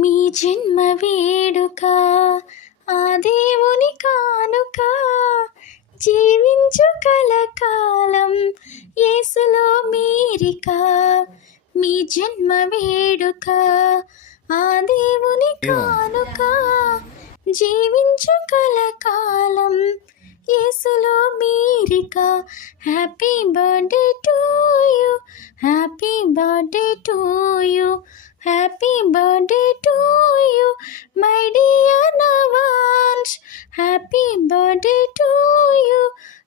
మీ జన్మ వేడుక ఆ దేవుని కానుక జీవించు కలకాలం యేసులో మీరిక. మీ జన్మ వేడుక ఆ దేవుని కానుక జీవించు కలకాలం యేసులో మీరిక. Happy birthday to you, happy birthday to you, happy birthday to you my dear నవాన్స్. Happy birthday to you,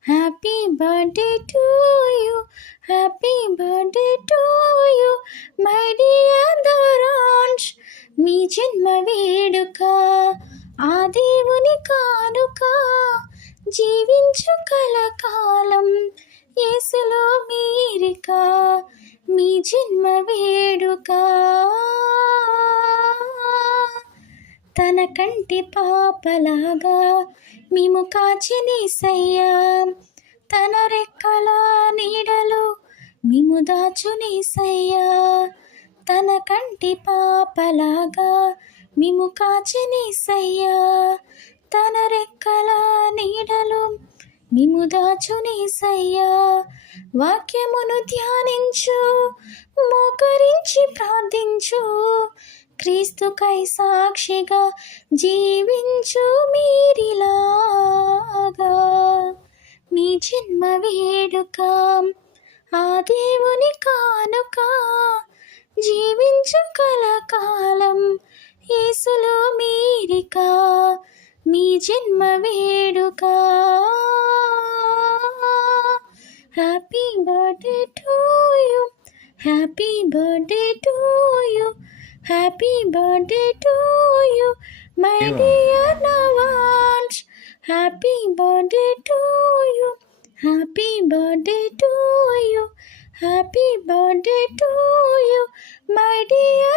happy birthday to you, happy birthday to you my dear దరాన్స్. మీ జన్మ వేడుక ఆ దేవుని కానుక జీవించు కలకాలం యేసులో మీరిక. మీ జన్మ వేడుక తన కంటి పాపలాగా మేము కాచినేసయ్యా, తన రెక్కల నీడలో మేము దాచునేసయ్యా. తన కంటి పాపలాగా మేము కాచినేసయ్యా, తన రెక్కల నీడలో మేము దాచునేసయ్యా. వాక్యమును ధ్యానించు, మోకరించి ప్రార్థించు, క్రీస్తుకై సాక్షిగా జీవించు మీరిలాగా. మీ జన్మ వేడుక ఆ దేవుని కానుక జీవించు కలకాలం యేసులో మీరిక. మీ జన్మ వేడుక. Happy birthday to you, happy birthday to you, happy birthday to you my dear నవాన్స్. Happy birthday to you, happy birthday to you, happy birthday to you my dear